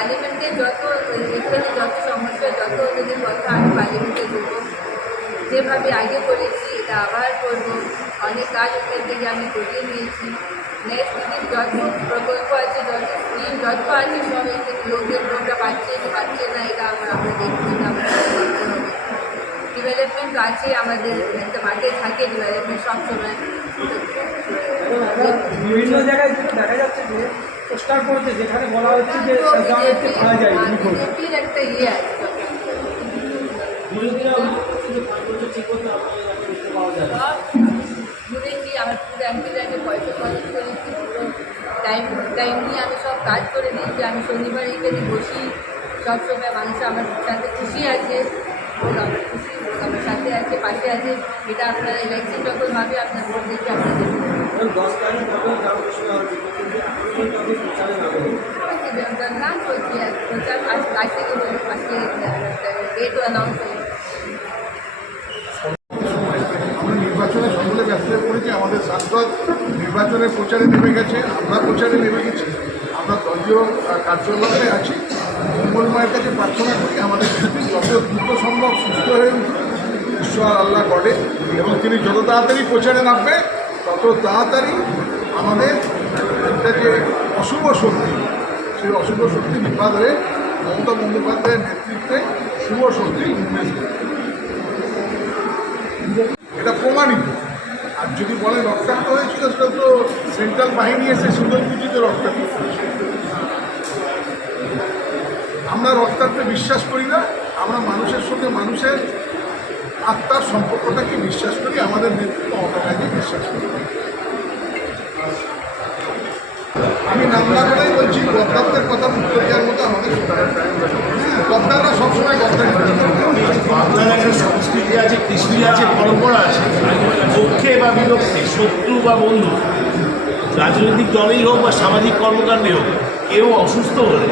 পার্লামেন্টে যত এখানে যত সমস্যা যত ওদের কথা আমি পার্লামেন্টে দেবো, যেভাবে আগে করেছি এটা আবার করবো। অনেক কাজ ওখান থেকে আমি করিয়ে নিয়েছি। নেক্সট দিদির যত প্রকল্প আছে, যত স্কিম যত আছে, সব এখানে লোকরা পাচ্ছে কি পাচ্ছে না, এটা আমরা দেখছি না। ডেভেলপমেন্ট আছে আমাদের, একটা মাঠে থাকে ডেভেলপমেন্ট সবসময়। বিভিন্ন জায়গায় যেটা দেখা যাচ্ছে যে পোস্টার করেছে, যেখানে বলা হচ্ছে যে বিজেপির একটা ইয়ে আছে। ঘুরেছি, আমার পুরো এমপিটাকে পয়সা খরচ করেছি, পুরো টাইম নিয়ে আমি সব কাজ করে দিয়েছি। আমি শনিবার এখানে বসি, সবসময় মানুষ আমার সাথে খুশি আছে, লোক আমার খুশি, লোক আমার সাথে আছে, পাশে আছে। এটা আপনারা ইলেকশন যখন হবে আপনার ভোট দিতে আপনাদের নাম চলছি, প্রচার কাজ থেকে আজকে ডেটও অ্যানাউন্স হয়েছে। নির্বাচনে সকলে ব্যস্ত হয়ে পড়েছে। আমাদের সাংসদ নির্বাচনে প্রচারে নেমে গেছে, আমরা প্রচারে নেমে গেছি, আমরা দলীয় কার্যালয়ে আছি। মঙ্গল মায়ের কাছে প্রার্থনা করি আমাদের যত দ্রুত সম্ভব সুস্থ হয়ে উঠুন, ঈশ্বর আল্লাহ করে, এবং তিনি যত তাড়াতাড়ি প্রচারে নামবে তত তাড়াতাড়ি আমাদের একটা যে অশুভ শক্তি, সেই অশুভ শক্তি বিপাদ হয়ে মমতা বন্দ্যোপাধ্যায়ের নেতৃত্বে শুভ শক্তি উন্মেষ করে। এটা প্রমাণিত। আর যদি বলে রক্তাক্ত হয়েছিল, সেটা তো সেন্ট্রাল বাহিনী এসে সুন্দরপুজিতে রক্তাক্ত করেছে। আমরা রক্তাক্তে বিশ্বাস করি না, আমরা মানুষের সঙ্গে মানুষের আত্মার সম্পর্কটাকে বিশ্বাস করি, আমাদের নেতৃত্ব অবদানকে বিশ্বাস করি। আমি নাম না করেই বলছি, গদ্দারদের কথা উত্তর দেওয়ার মতো আমাদের গদ্দাররা সবসময় গদ্দারি। বাংলার একটা সংস্কৃতি আছে, কৃষ্টি আছে, পরম্পরা আছে। পক্ষে বা বিপক্ষে, শত্রু বা বন্ধু, রাজনৈতিক দলেই হোক বা সামাজিক কর্মকাণ্ডে হোক, কেউ অসুস্থ হলে,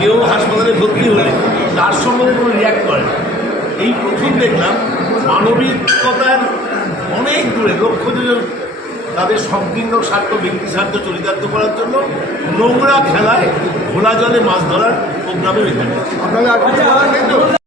কেউ হাসপাতালে ভর্তি হলে তার সম্বন্ধে কোনো রিয়াক্ট করে না। এই প্রথম দেখলাম মানবিকতার অনেক দূরে লক্ষ্য দুজন তাদের সংকীর্ণ স্বার্থ, ব্যক্তি স্বার্থ চরিতার্থ করার জন্য নোংরা খেলায় ঘোলা জলে মাছ ধরার প্রোগ্রামে হয়ে থাকে। আপনাদের